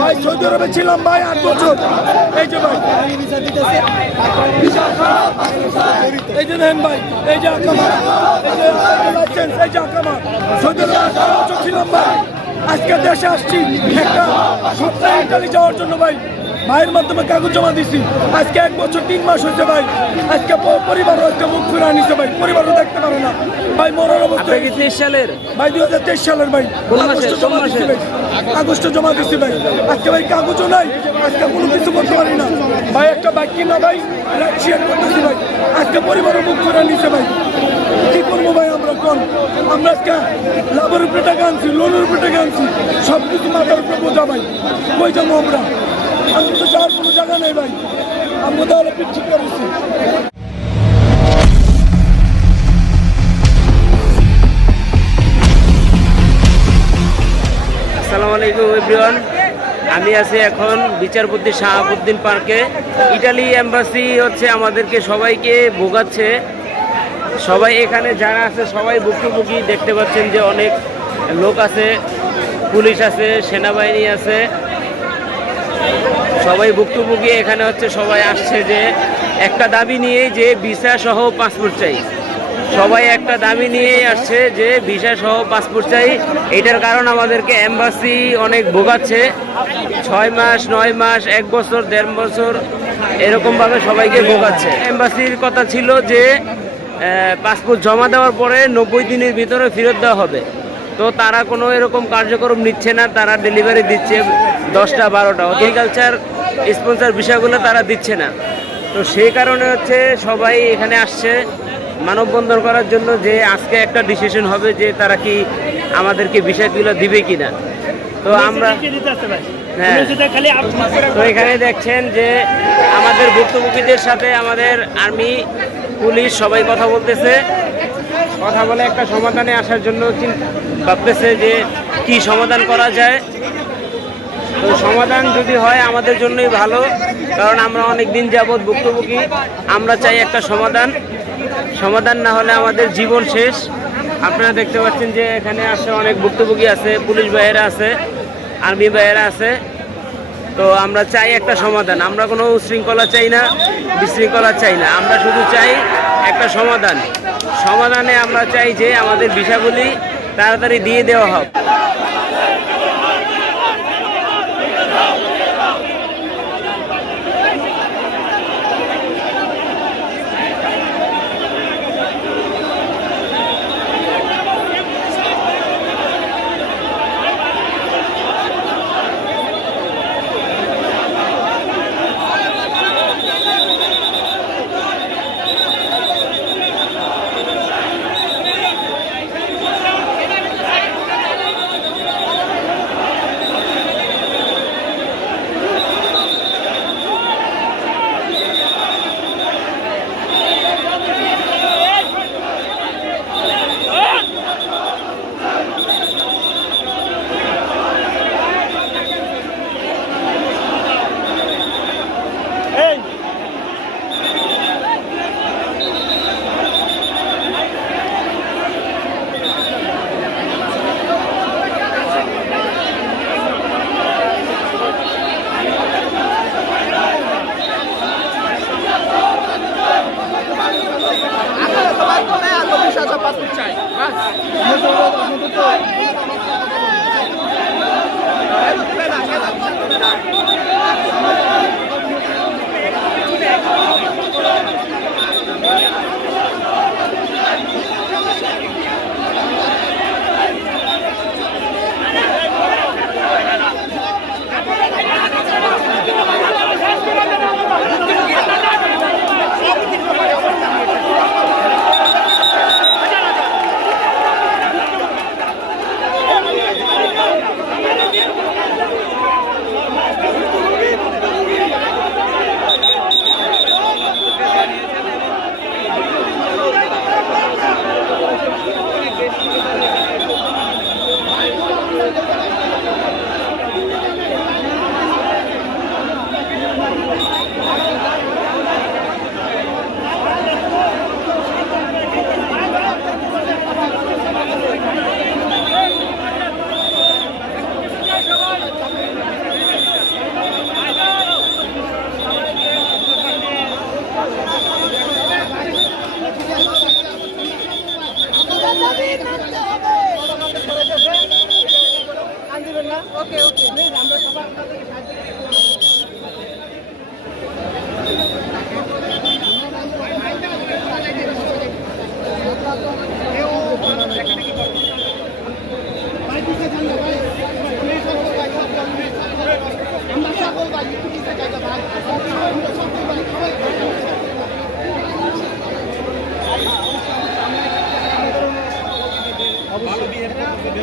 ভাই, সৌদি আরবে ছিলাম ভাই আট বছর। এই যে ভাই। এই যে দেখেন ভাই, এই যে আক্রমণ। এই যে আকামা সৌদি আরবে আট বছর ছিলাম ভাই। আজকে দেশে আসছি। একটা সপ্তাহে ইটালি যাওয়ার জন্য ভাই। ভাইয়ের মাধ্যমে কাগজ জমা দিছি। আজকে এক বছর তিন মাস হয়েছে ভাই। আজকে প- পরিবারও আজকে মুখ ফিরে আনিছে ভাই। পরিবারও দেখতে পারে না। ভাই মরার অবস্থা তেইশ সালের? ভাই দুই হাজার তেইশ সালের ভাই? আগস্টে জমা? দিছি ভাই। আগস্টে জমা দিছি ভাই। আজকে ভাই কাগজও নাই। আজকে কোনো কিছু করতে পারি না। ভাই একটা বাইক কিনা ভাই শেয়ার করতেছি ভাই। আজকে পরিবারও মুখ করে আনিছে ভাই। কি করব ভাই আমরা কোন? আমরা আজকে লাভের উপরে টাকা আনছি লোনের উপরে টাকা আনছি। সব কিছু মাথার উপরে বোঝা ভাই। কই যাব আমরা? আমি তো যাওয়ার কোনো জায়গা নেই ভাই। আমরা তাহলে ঠিক করেছি। আসসালামু আলাইকুম আমি আছি এখন বিচারপতি শাহাবুদ্দিন পার্কে। ইটালি এম্বাসি হচ্ছে আমাদেরকে সবাইকে ভোগাচ্ছে। সবাই এখানে যারা আছে, সবাই ভুক্তভোগী দেখতে পাচ্ছেন যে অনেক লোক আছে, পুলিশ আছে, সেনাবাহিনী আছে। সবাই ভুক্তভোগী, এখানে হচ্ছে সবাই আসছে যে একটা দাবি নিয়ে যে ভিসা সহ পাসপোর্ট চাই। সবাই একটা দাবি নিয়েই আসছে যে ভিসা সহ পাসপোর্ট চাই। এটার কারণ আমাদেরকে এম্বাসি অনেক ভোগাচ্ছে। ছয় মাস, নয় মাস, এক বছর, দেড় বছর এরকমভাবে সবাইকে ভোগাচ্ছে। এম্বাসির কথা ছিল যে পাসপোর্ট জমা দেওয়ার পরে নব্বই দিনের ভিতরে ফেরত দেওয়া হবে। তো তারা কোনো এরকম কার্যক্রম নিচ্ছে না, তারা ডেলিভারি দিচ্ছে দশটা, বারোটা। এগ্রিকালচার স্পন্সার বিষয়গুলো তারা দিচ্ছে না। তো সেই কারণে হচ্ছে সবাই এখানে আসছে মানববন্ধন করার জন্য যে আজকে একটা ডিসিশন হবে যে তারা কি আমাদেরকে বিষয়গুলো দিবে কিনা। তো আমরা হ্যাঁ। তো এখানে দেখছেন যে আমাদের ভুক্তভোগীদের সাথে আমাদের আর্মি পুলিশ সবাই কথা বলতেছে। কথা বলে একটা সমাধানে আসার জন্য ভাবতেছে যে কি সমাধান করা যায়। তো সমাধান যদি হয় আমাদের জন্যই ভালো, কারণ আমরা অনেক দিন যাবৎ ভুক্তভোগী। আমরা চাই একটা সমাধান। সমাধান না হলে আমাদের জীবন শেষ। আপনারা দেখতে পাচ্ছেন যে এখানে আসে অনেক ভুক্তভোগী আছে, পুলিশ ভাইয়েরা আছে, আর্মি ভাইয়েরা আছে। তো আমরা চাই একটা সমাধান। আমরা কোনো উশৃঙ্খলা চাই না, বিশৃঙ্খলা চাই না। আমরা শুধু চাই একটা সমাধান। সমাধানে আমরা চাই যে আমাদের বিষয়গুলি তাড়াতাড়ি দিয়ে দেওয়া হোক। Раз. ওকে ওকে। আমরা সবার আপনাদেরকে আমরা সকল ভাই ইউটিউবে যাইতে ভাই আমরা সকল ভাই সবাই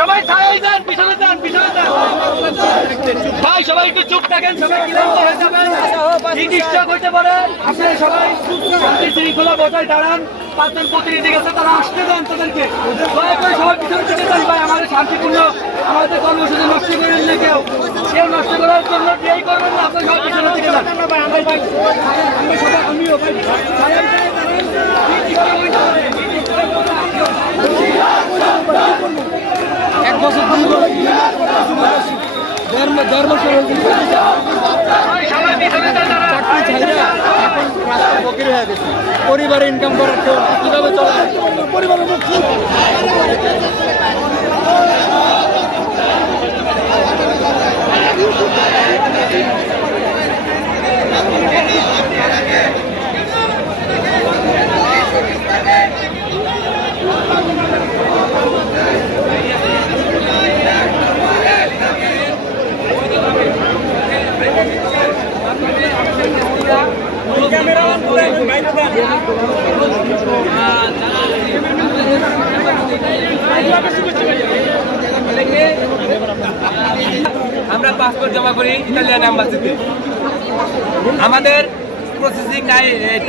সবাই ছায়াই যান, পিছনে যান পিছনে যান। ভাই, সবাই একটু চুপ থাকেন, সবাই ক্লান্ত হয়ে যাবেন। ডিস্টার্ব হইতে পারে আপনারা সবাই শান্তি শৃঙ্খলা বজায় দাঁড়ান। পাঁচজন প্রতিনিধি গেছে, তারা আসতে দেন তাদেরকে। দয়া করে সবাই পিছনে চলে যান, ভাই, আমাদের শান্তিপূর্ণ, আমাদের কর্মসূচি নষ্ট করেন না কেউ। কেউ নষ্ট করার জন্য ট্রাই করবেন না আপনারা সবাই পিছনে থেকে যান আমরা সবাই আমিও ভাই ছায়াই যাই দাঁড়ান। কি disturb হইতে পারে? কি disturb হইতে পারে? এক বছর দুই বছর দাঁড়ান। পরিবারে ইনকাম করার কেউ কীভাবে পরিবারের আমরা পাসপোর্ট জমা করি ইতালিয়ান অ্যাম্বাসিতে আমাদের প্রসেসিং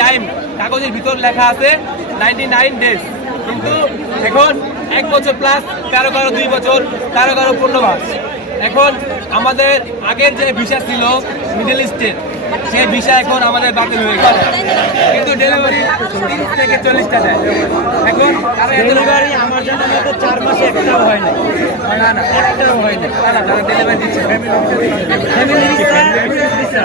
টাইম কাগজের ভিতর লেখা আছে নাইনটি নাইন ডেজ কিন্তু এখন এক বছর প্লাস তেরো কারও দুই বছর, তেরো কারও পনেরো মাস। এখন আমাদের আগের যে ভিসা ছিল মিডল ইস্টের সেই ভিসা এখন আমাদের বাতিল হয়ে গেছে। কিন্তু ডেলিভারি তিরিশ থেকে চল্লিশটা দেয় এখন ডেলিভারি আমার জন্য তো চার মাসে একটাও হয় না না না। একটাও হয় না না তারা ডেলিভারি দিচ্ছে। ফ্যামিলি ভিসা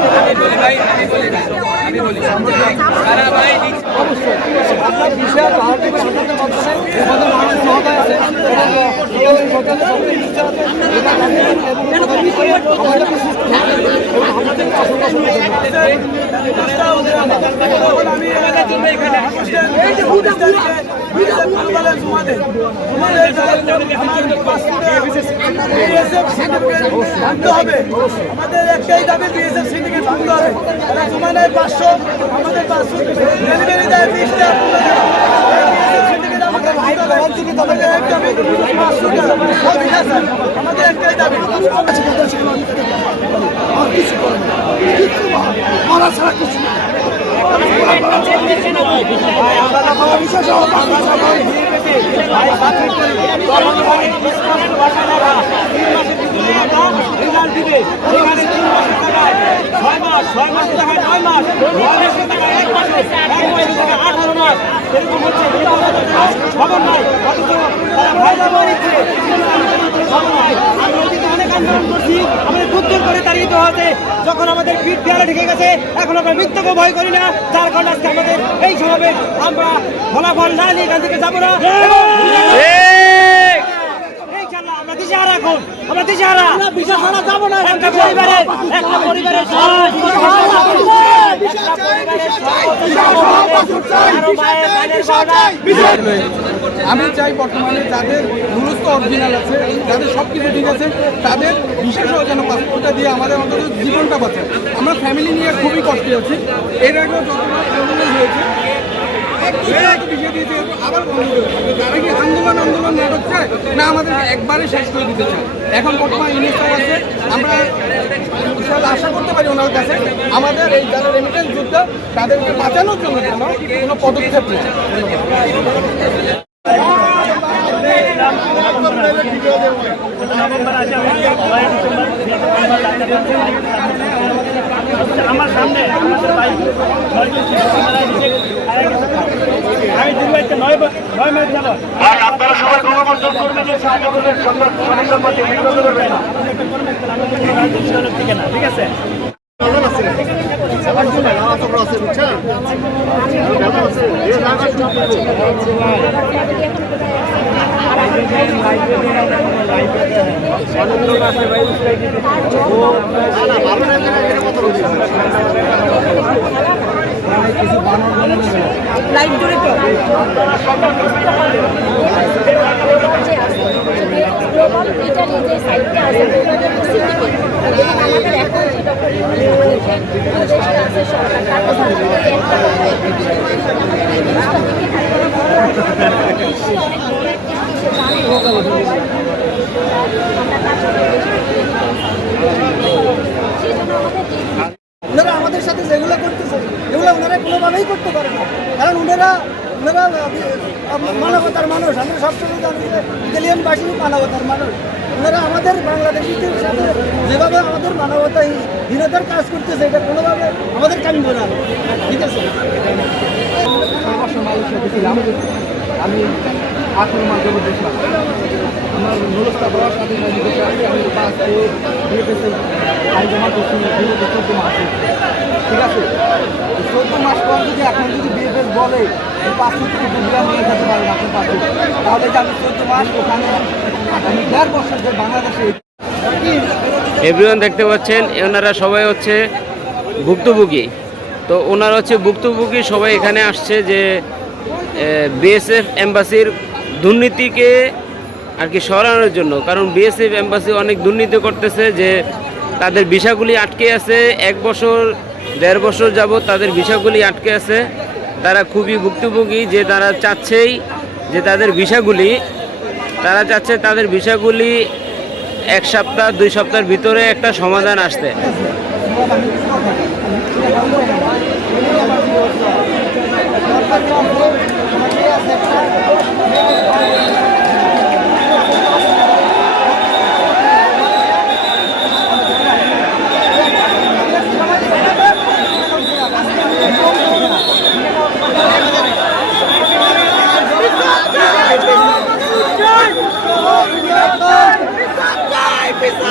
আমি বলি ভাই আমি বলি আমি বলি তারা ভাই দিচ্ছে আমাদের জন্য এখানে এই যে বুঝা বুঝা বুঝা বুঝা জমা দেন জমা দেন আমার বিএসএফ সিন্ডিকেট ভাঙতে হবে আমাদের একটাই দাবি বিএসএফ সিন্ডিকেট ভাঙতে হবে তারা পাঁচশো আমাদের পাঁচশো ডেলিভারি দেয় বিশটা আমাদের এক দাবি পাঁচশো টাকা অধিক আছে। আমাদের একটাই দাবি আর কিছু করে না। কিছু না। মারা ছাড়া কিছু না। আমাদের উত্তর করে দাঁড়িয়ে হতে যখন আমাদের পিঠ দেয়ালে ঢেকে গেছে এখন আমরা মৃত্যুকে ভয় করি না। যার কারণে আজকে আমাদের এই সমাবেশ আমরা ফলাফল না নিয়ে এখান থেকে যাব না। আমরা দিশেহারা দিশেহারা। যাব না। একটা পরিবারের একটা পরিবারের একটা পরিবারের আমি চাই বর্তমানে যাদের দুরস্ত অরিজিনাল আছে যাদের সব কিছু ঠিক আছে, তাদের বিশেষ যেন পাসপোর্টটা দিয়ে আমাদের অন্তত জীবনটা বাঁচে আমরা ফ্যামিলি নিয়ে খুবই কষ্টে আছি। এর আগেও যতবার আন্দোলন হয়েছে কি আন্দোলন আন্দোলন নাটক চায় না আমাদের একবারে শেষ করে দিতে চায়। এখন বর্তমানে ইউনিস্টার আছে। আমরা আশা করতে পারি ওনার কাছে। আমাদের এই যারা রেমিটেন্স যোদ্ধা, তাদেরকে বাঁচানোর জন্য কোনো পদক্ষেপ নেয় নভেম্বর আছে আর আপনারা সবাই গণবর্জন করবেন যে সাহায্য করবেন, সংবাদ সমস্যার বিরত করবেন না লাইট জুড়ে তো। গ্লোবাল ইটালি যে সাইটটা আছে আমাদের এখন যে ডক্টর উপদেষ্টা আছে সরকার তার কাছে আমাদের একটা আমাদের এই জিনিসটা দেখে থাকবে সে জানে সেই জন্য আমাদের যে ওনারা আমাদের সাথে যেগুলো করতেছে, এগুলো ওনারা কোনোভাবেই করতে পারে না। কারণ ওনারা ওনারা মানবতার মানুষ। আমরা সবসময় জানি যে ইতালিয়ানবাসী মানবতার মানুষ। ওনারা আমাদের বাংলাদেশিদের সাথে যেভাবে আমাদের মানবতাহীনতার কাজ করতেছে, এটা কোনোভাবে আমাদের কাম্য না। ঠিক আছে? আমি মাস দেখলাম আমার আমি আমি জমা করছি। চোদ্দ ঠিক আছে? চোদ্দ মাস পর যদি এখন যদি বিএফএস বলে নিয়ে যেতে পারেন তাহলে যে আমি চোদ্দ মাস ওখানে আমি দেড় বছর যে বাংলাদেশে এভরিওয়ান দেখতে পাচ্ছেন ওনারা সবাই হচ্ছে ভুক্তভোগী। তো ওনারা হচ্ছে ভুক্তভোগী, সবাই এখানে আসছে যে বিএসএফ এম্বাসির দুর্নীতিকে আর কি সরানোর জন্য। কারণ বিএসএফ এম্বাসি অনেক দুর্নীতি করতেছে যে তাদের ভিসাগুলি আটকে আছে, এক বছর, দেড় বছর যাবত তাদের ভিসাগুলি আটকে আছে। তারা খুবই ভুক্তভোগী যে তারা চাচ্ছেই যে তাদের ভিসাগুলি, তারা চাচ্ছে তাদের ভিসাগুলি এক সপ্তাহ, দুই সপ্তাহের ভিতরে একটা সমাধান আসতে। ভিসা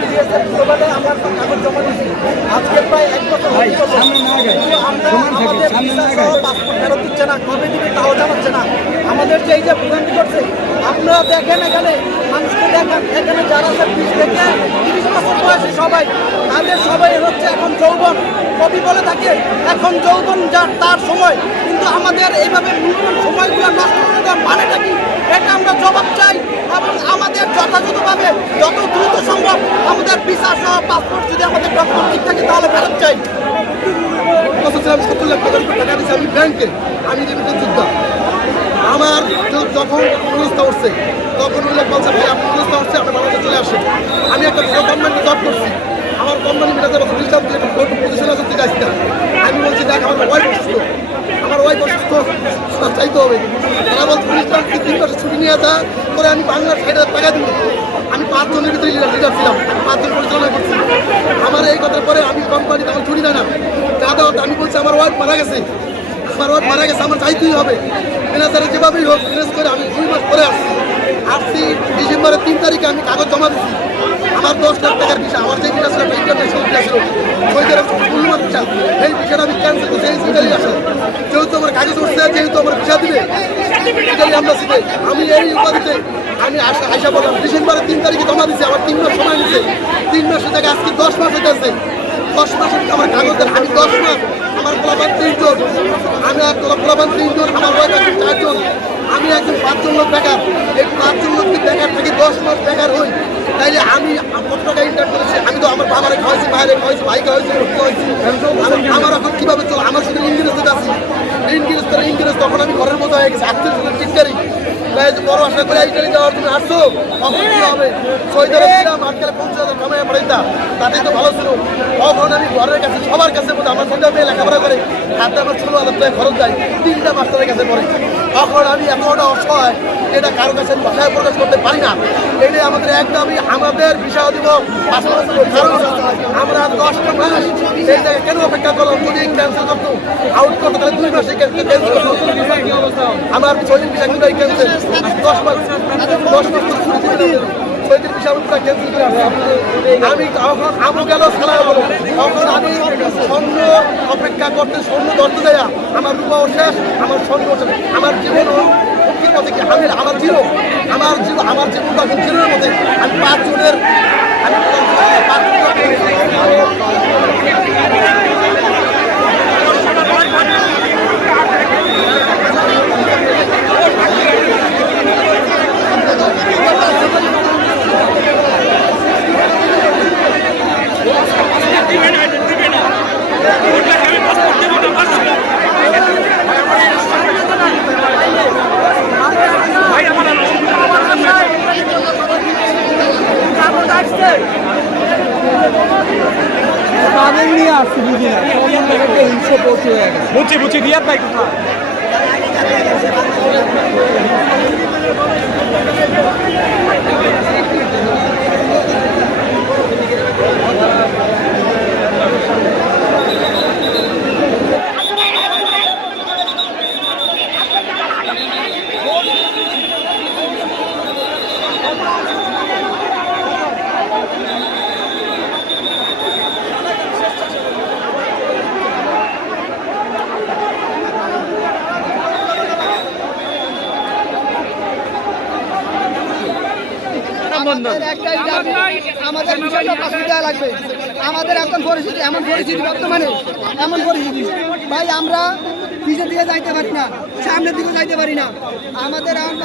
চট্টগ্রাম বিএসএফ গ্লোবালে আমরা কাগজ জমা দিয়েছি। আজকে প্রায় এক বছর পাসপোর্ট ফেরত দিচ্ছে না কবে দিবে তাও জানাচ্ছে না। আমাদের যে এই যে ভোগান্তি করছে আপনারা দেখেন এখানে মানুষকে দেখেন। এখানে যারা আছে বিশ থেকে তিরিশ বছর বয়সী সবাই তাদের সবাই হচ্ছে এখন যৌবন। কবি বলে থাকে এখন যৌবন যার তার সময়। কিন্তু আমাদের এইভাবে মূল্যবান সময়গুলো নষ্ট করে দেওয়ার মানেটা কি? এটা আমরা জবাব চাই এবং আমাদের যথাযথভাবে যত দ্রুত সম্ভব আমাদের ভিসা সহ পাসপোর্ট যদি আমাদের ডকুমেন্ট ঠিক থাকে তাহলে ফেরত চাই। আমি সত্তর লাখ টাকার আমি ব্যাংকে, আমি রেমিটেন্স যোদ্ধা। আমার যখন অনুষ্ঠা উঠছে তখন লোক বলছে, ভাই আপনার অনুষ্ঠা উঠছে আপনার বাংলাদেশে চলে আসে আমি একটা কোম্পানিতে জব করছি। আমার কোম্পানি মেটাতে বছর দিলাম যে একটা বড় পজিশন আছে তুই আসতে আমি বলছি, দেখ, আমার ওয়াইফ অসুস্থ আমার ওয়াইফ অসুস্থ চাইতে হবে। তারা বলছে, পুলিশ তুই তিন মাসের ছুটি নিয়ে যা করে আমি বাংলার হাজার টাকা দিব। আমি পাঁচজনের ভিতরে লিডার ছিলাম। আমি পাঁচজন পরিচালনা করছি। আমার এই কথার পরে আমি কোম্পানি তখন ছুটি দেয় না। দাদা আমি বলছি, আমার ওয়াইফ মারা গেছে। আমার ওয়াইফ মারা গেছে, আমার চাইতেই হবে। ম্যানেজারে যেভাবেই হোক ম্যানেজ করে আমি দুই মাস পরে আসছি। আসছি ডিসেম্বরের তিন তারিখে আমি কাগজ জমা দিচ্ছি আমার দশ লাখ টাকার বিষয় আমার যে বিষয় ছিল ইন্টারন্যাশনাল বিষয় ছিল। সৌদি এই বিষয়টা আমি ক্যান্সেল করছি এই ইটালি আসা। যেহেতু আমার কাগজ উঠছে, যেহেতু আমার ভিসা দিবে ইটালি আমবাসিতে আমি এই উপাধিতে আমি আসা আইসা বললাম ডিসেম্বরের তিন তারিখে জমা দিচ্ছি আমার তিন মাস সময় নিচ্ছে তিন মাসের জায়গায় আজকে দশ মাস হইতেছে। দশ মাস আমার কাগজ। আমি দশ মাস আমার পোলাপান তিনজন, আমি এক পোলাপান তিনজন, আমার বয়স আছে চারজন। আমি একজন পাঁচজন লোক বেকার। এই পাঁচজন লোক বেকার থেকে দশ মাস বেকার হই। তাইলে আমি কত ইনকাম করেছি, আমি তো আমার বাবারে খাওয়াইছি বাইরে খাওয়াইছি ভাই খাওয়াইছি লোক খাওয়াইছি। আমার এখন কীভাবে চলো? আমার শুধু ইংরেজিতে আছি। ইংরেজ তারা তখন আমি ঘরের মতো হয়ে গেছি আত্মীয় যে বড় আশা করে ইটালি জন্য আসছো? হবে? সৌদি আরব ছিলাম আটকালে পঞ্চাশ হাজার কামাই পড়াইতাম তাতে তো ভালো ছিল। তখন আমি ঘরের কাছে, সবার কাছে বলতে আমার সন্ধ্যা মেয়ে লেখাপড়া করে, হাতে আমার খরচ যায়, তিনটা মাস্টারের কাছে পড়ে। তখন আমি এতটা অসহায়, এটা কারও কাছে করতে পারি না। এটাই আমাদের একদমই, আমাদের বিষয় দিব কারণ আমরা দশটা মাস এই কেন করলাম? যদি ক্যান্সেল করতো আউট করতো, তাহলে দুই মাসে ক্যান্সেল করতো। আমার ছয় দিন বিষয় আমি তখন আমু গেল খেলা হলো তখন আমি স্বর্ণ অপেক্ষা করতে স্বর্ণ ধরতে দেয়া আমার রূপাও শেষ আমার স্বর্ণ আমার মুক্তির পথে কি আমি আমার জিরো আমার জীবন আমার জীবনটা এখন জিরোর মধ্যে আমি পাঁচ জনের আমি তাদের নিয়ে আসছি বুঝি না হিংসে পৌঁছে হয়ে গেছে বুঝছি বুঝছি রিয়াদ কোথায়? দাবি, আমাদের বিষয়টা পাশে দেওয়া আমাদের এখন পরিস্থিতি এমন পরিস্থিতি বর্তমানে এমন পরিস্থিতি। ভাই আমরা পিছের দিকে যাইতে পারি না সামনের দিকে যাইতে পারি না। আমাদের এখন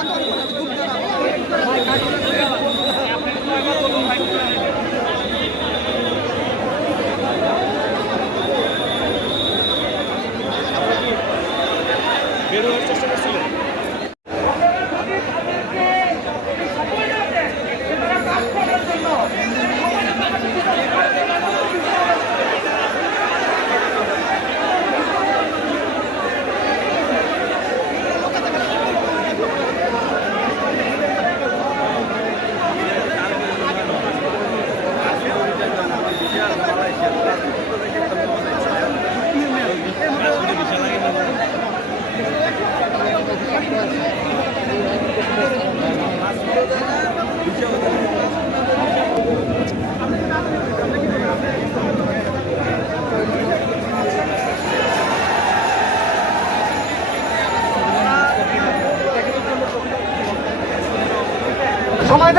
সময়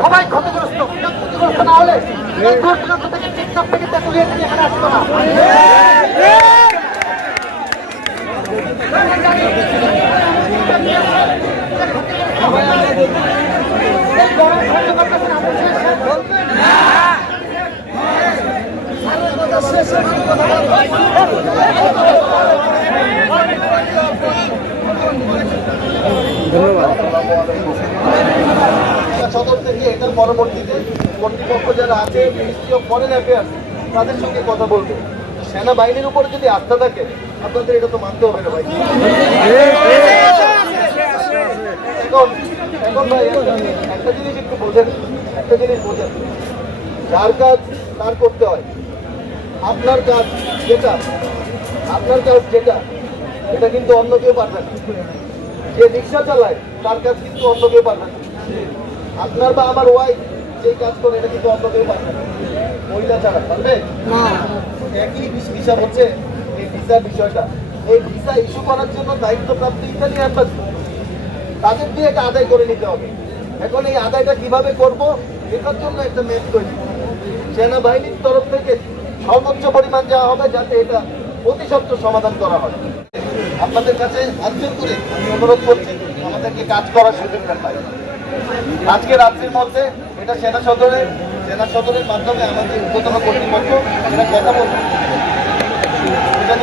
সবাই ক্ষতিগ্রস্ত। ক্ষতিগ্রস্ত না হলে এই দূর থেকে টিকটক থেকে তেতুলিয়া থেকে এখানে আসতো না। শেষ শেষ শেষ সদর থেকে এটার পরবর্তীতে কর্তৃপক্ষ যারা আছে মিনিস্ট্রি অফ ফরেন অ্যাফেয়ার্স তাদের সঙ্গে কথা বলব। সেনাবাহিনীর উপর যদি আস্থা থাকে, আপনাদের এটা তো মানতে হবে না ভাই। এখন এখন ভাই, একটা জিনিস একটু বোঝেন, একটা জিনিস বোঝেন। যার কাজ তার করতে হয়। আপনার কাজ যেটা, আপনার কাজ যেটা এটা কিন্তু অন্য কেউ পারবে না। যে রিক্সা চালায় তার কাজ কিন্তু অন্য কেউ পারবে না। আপনার বা আমার ওয়াইফ যে কাজ করে এটা কিন্তু অন্য কেউ পারবে না। মহিলা ছাড়া পারবে? একই হিসাব হচ্ছে এই ভিসার বিষয়টা। এই ভিসা ইস্যু করার জন্য দায়িত্বপ্রাপ্ত ইতালি অ্যাম্বাসি তাদের দিয়ে এটা আদায় করে নিতে হবে। এখন এই আদায়টা কীভাবে করব এটার জন্য একটা ম্যাপ তৈরি। সেনাবাহিনীর তরফ থেকে সর্বোচ্চ পরিমাণ দেওয়া হবে যাতে এটা অতি সত্ত্বর সমাধান করা হয়। আপনাদের কাছে আঞ্চল করে আমি অনুরোধ করছি, আমাদেরকে কাজ করার সুযোগ দেন ভাই আজকে রাত্রির মধ্যে এটা সেনা সদরে সেনা সদরের মাধ্যমে আমাদের ঊর্ধ্বতন কর্তৃপক্ষ এটা কথা বলবে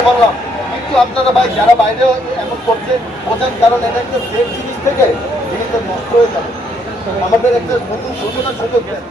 বললাম কিন্তু আপনারা ভাই যারা বাইরেও এমন করছে, বোঝেন, কারণ এটা একটা সেফ জিনিস থেকে জিনিসটা নষ্ট হয়ে যাবে। আমাদের একটা নতুন সূচনার সুযোগ দেন।